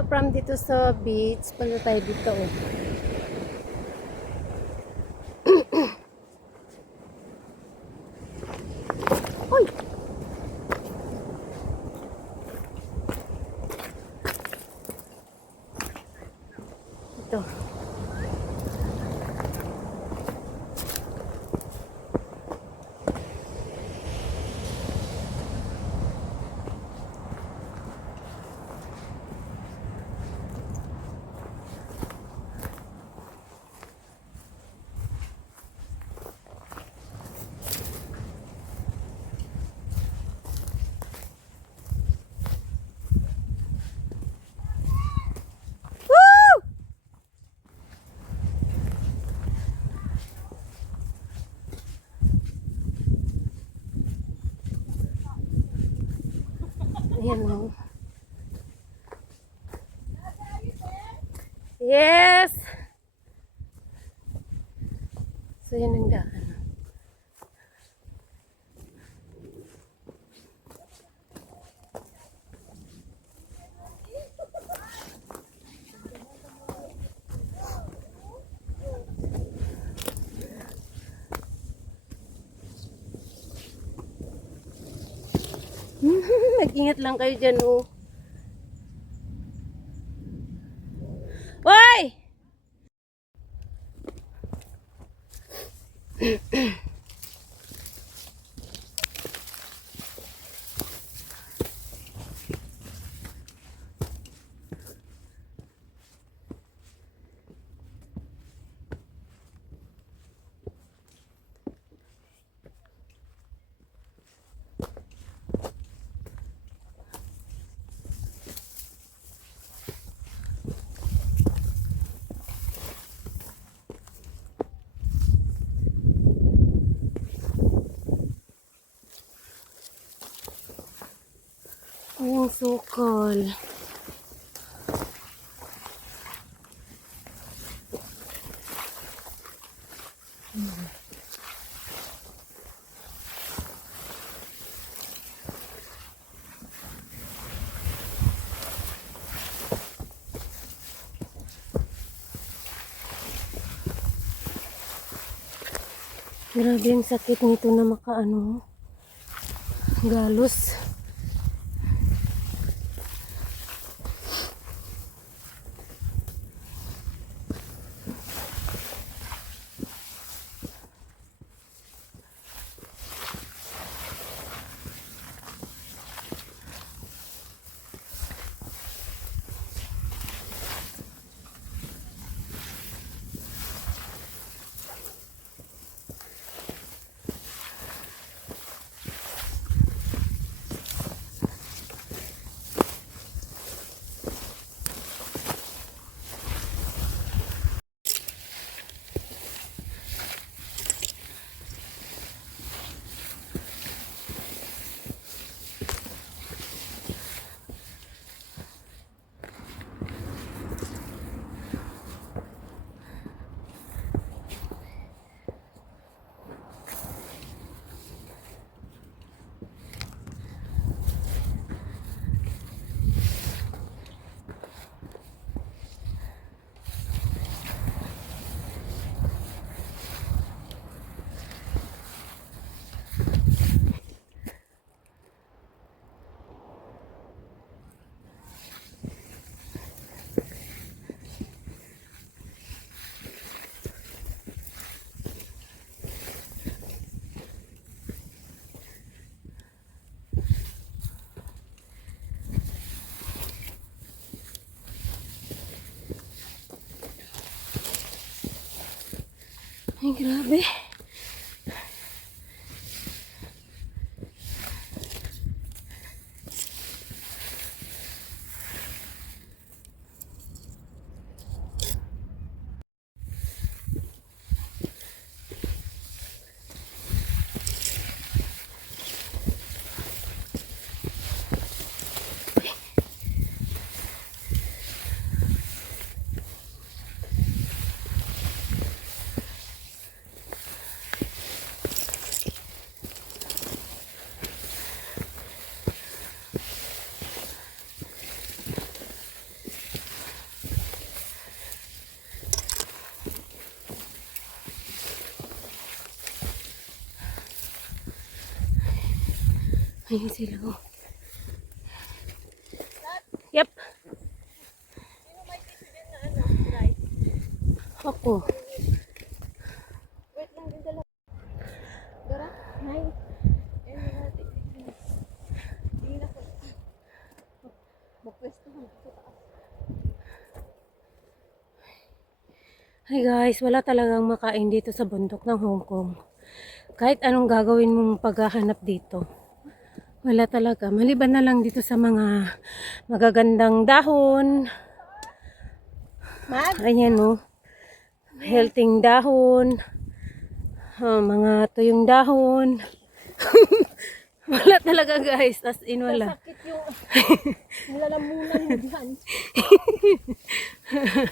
So from dito sa beach, punta tayo dito. Oh. Uy! Ito. Ayan o. Yes! So, yan ang daan. Mag-ingat lang kayo dyan, oh. Hoy! Ang sukol. Grabe yung sakit nito na makaano. Galos. Ay, grabe. Ayun sila. Oh. Yep. Sino may decision na ano, guys? Ako. Wait lang din dala. Dora? Nay. Ayun na natin. Hindi na ko. Magpwestuhan dito taas. Hi guys, wala talagang makain dito sa bundok ng Hong Kong. Kahit anong gagawin mong paghahanap dito. Wala talaga. Maliban na lang dito sa mga magagandang dahon. Ayan o. Healthy dahon. Mga tuyong dahon. Wala talaga guys. As in wala. Sakit yung nilalamunan mo dyan.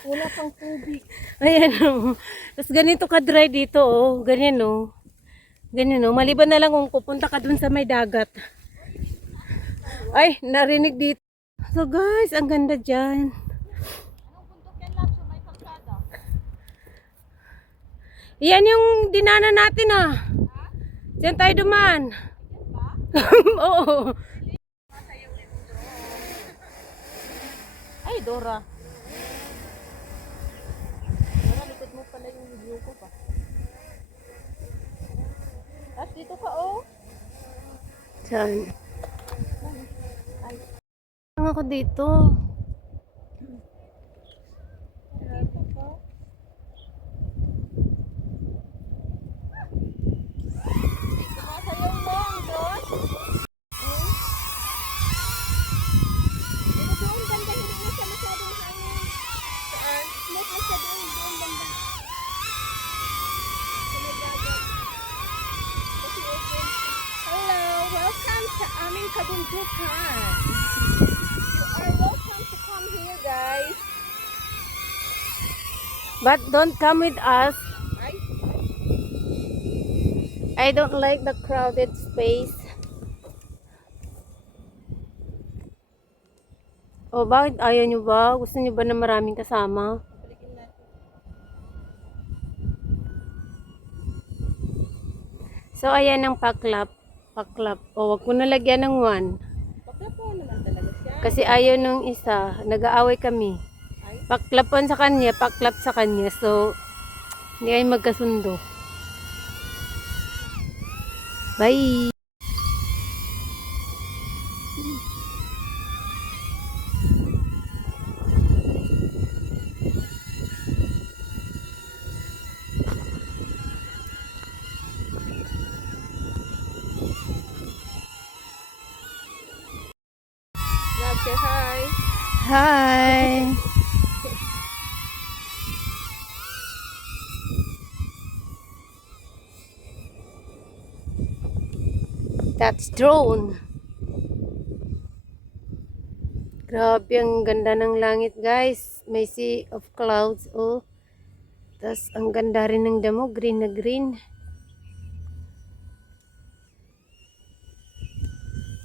Wala pang tubig. Ayan o. Tapos ganito ka-dry dito o. Ganyan o. Ganyan o. Maliban na lang kung pupunta ka dun sa may dagat. Ay, narinig dito. So guys, ang ganda dyan. Anong bundok yan, Lapso? May kalsada. Yan yung dinana natin ah. Diyan tayo duman. Oo. Ay, Dora. Dora, likod mo pala yung video ko pa. At dito ka, oh. Diyan. Ay, Ang ako dito. dito ka. Sumasayaw mo ang Diyos. Dito doon, banda. Hindi na siya masyadong hangin. Saan? Smooth na siya doon, banda. Sa may dagat. Kasi open. Hello, welcome sa aming kabundukan. You are welcome to come here, guys. But don't come with us. Ay, I don't like the crowded space. Oh, bakit ayaw nyo ba? Gusto nyo ba na maraming kasama? balikin natin. So, ayan ang paklap. Paklap. O, wag ko nalagyan ng 1. Bakla po naman talaga siya. Kasi ayaw nung isa. Nag-aaway kami. Ay, Paklapon sa kanya, paklap sa kanya. So, hindi kayo magkasundo. Bye! love, say hi. Hi! That's drone. Grabe, ang ganda ng langit, guys. May sea of clouds, oh. Tapos, ang ganda rin ng damo. Green na green.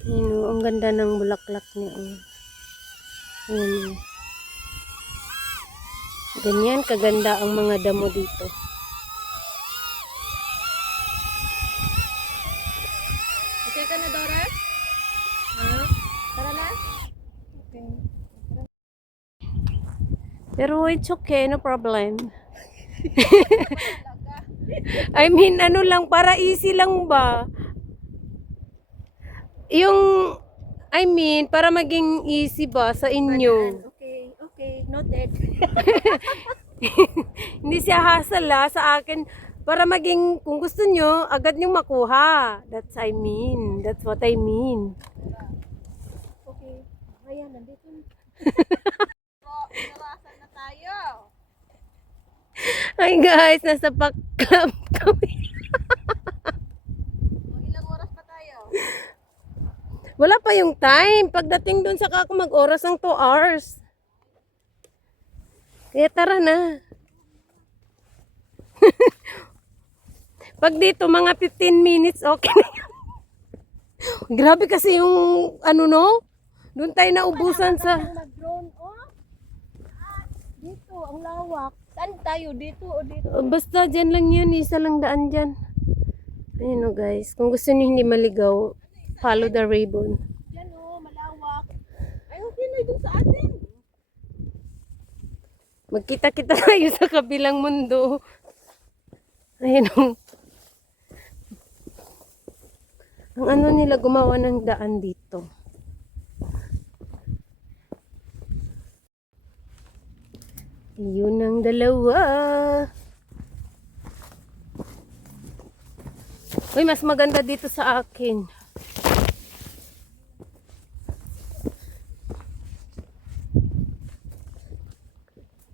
Ayan, oh. Ang ganda ng bulaklak niya, oh. Ayan, oh. Ganyan, kaganda ang mga damo dito. Okay ka na, Dora? Ha? Tara na? Okay. Pero it's okay, no problem. I mean, ano lang, para easy lang ba? Yung, I mean, para maging easy ba sa inyo? Okay, okay. Noted. Hindi siya hassle sa akin. Para maging, kung gusto nyo, agad nyo makuha. That's what I mean. Okay. Ayan, nandito na. Inarasan na tayo. Hi guys, nasa paklap kami. O, ilang oras pa tayo? Wala pa yung time. Pagdating dun sa kako mag-oras ng 2 hours. Kaya tara na. Pag dito, mga 15 minutes, okay na yun. Grabe kasi yung, ano no? Doon tayo naubusan sa... Mag-drone, oh. Dito, ang lawak. Saan tayo? Dito o dito? Basta dyan lang yan, isa lang daan dyan. Ayun o guys, kung gusto niyo hindi maligaw, Follow the ribbon. Yan o, malawak. Ay, okay na doon sa atin. Magkita-kita tayo sa kabilang mundo. Ayun o. Ang ano nila gumawa ng daan dito. Yun ang dalawa. Uy, mas maganda dito sa akin.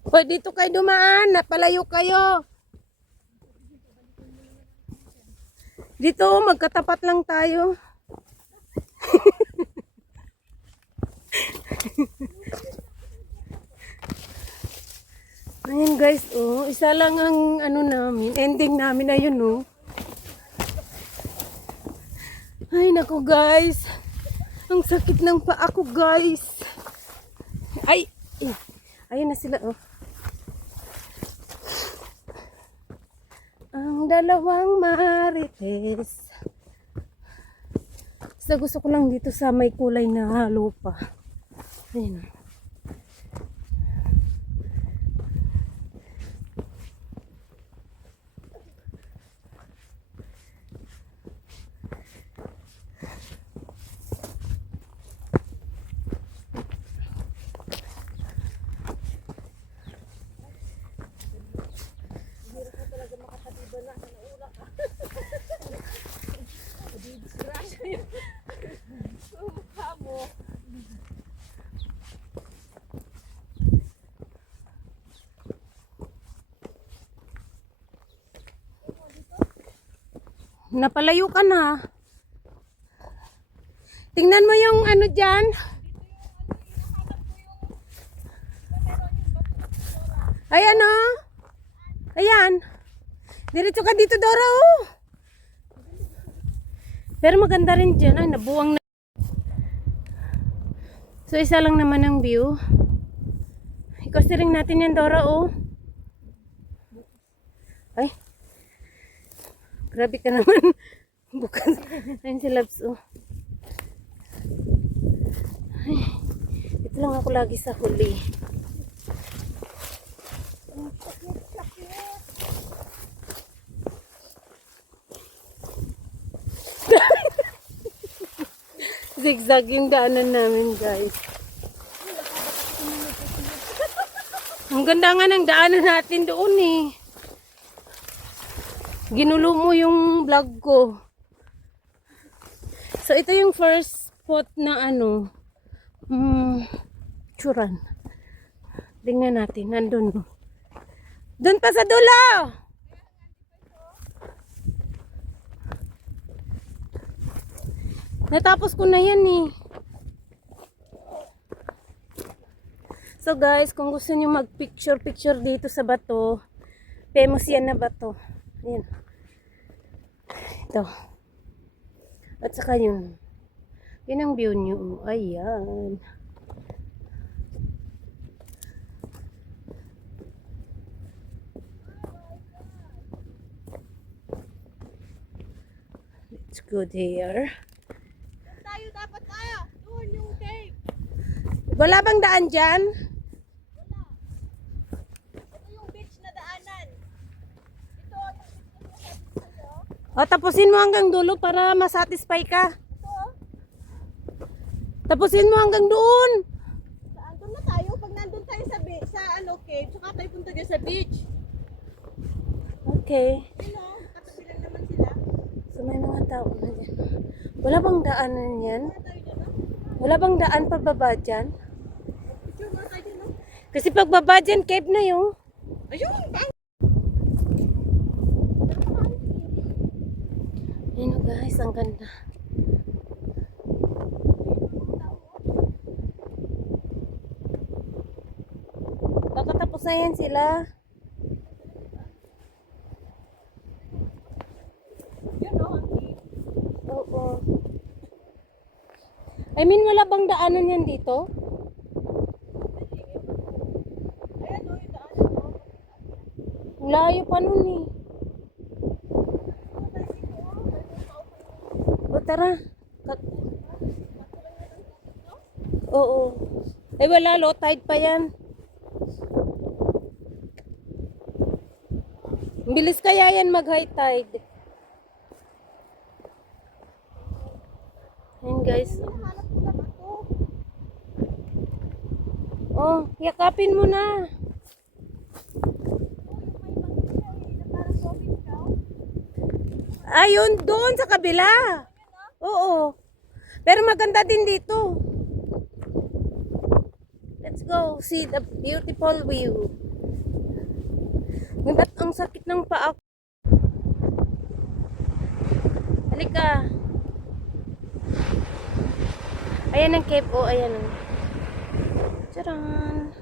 Hoy, dito kayo dumaan. Napalayo kayo. Dito, magkatapat lang tayo. Ayan guys, oh. Isa lang ang ano namin. Ending namin na yun, oh. Ay, naku guys. Ang sakit ng paa ko, guys. Ay! Ayun na sila, oh. Ang dalawang marites. Basta gusto ko lang dito sa may kulay na lupa. Ayun. Napalayo ka na. Tingnan mo yung ano dyan. Ay ano? Ayan. Diretso ka dito, Dora, oh. Pero maganda rin dyan. Ay, nabuwang na. So, isa lang naman ang view. Ikustiring natin yan, Dora, oh. Ay. Grabe ka naman. Bukas. Ayun si Labs, oh. Ay. Ito lang ako lagi sa huli. Zigzag yung daanan namin, guys. Ang ganda nga ng daanan natin doon, eh. Ginulo mo yung vlog ko. So, ito yung first spot na ano, Churan. Tingnan natin, nandun. Doon pa sa dulo! Natapos ko na yan eh. So guys, kung gusto niyo mag-picture dito sa bato, famous yan na bato. Ayan. Ito. At saka yun. Yun ang view nyo. Ayan. Let's go there. Dapat tayo. Doon yung cave. Wala bang daan dyan? Wala. Ito yung beach na daanan. Ito yung beach na sabi sa'yo. O, tapusin mo hanggang dulo para masatisfy ka. Ito. Tapusin mo hanggang doon. Saan? Doon na tayo. Pag nandun tayo sa beach, sa ano cave, saka tayo punta dyan sa beach. Okay. Yun o, katabi lang naman sila. So, may mga tao na dyan. Wala bang daanan yan? Wala tayo dyan o. Wala bang daan pababa dyan? Picture mo tayo dyan o. Kasi pagbaba dyan, cave na yun. Ayun! Bang! Ayun o guys, ang ganda. Baka tapos na yan sila. Yun o, ang cave. Oo. I mean, wala bang daanan yan dito? Ayan o, yung daanan o. Layo pa nun eh. O tara. Oo. Ay wala, low tide pa yan. Ang bilis kaya yan mag high tide. Ayan guys. Hinahanap ko lang ako. Oh, yakapin mo na. Parang coffee shop. Ayun, doon sa kabila. Oo. Pero maganda din dito. Let's go see the beautiful view. Ba't ang sakit ng paa ko? Halika. Ayan ang cave. Oh, ayan ang. Charan.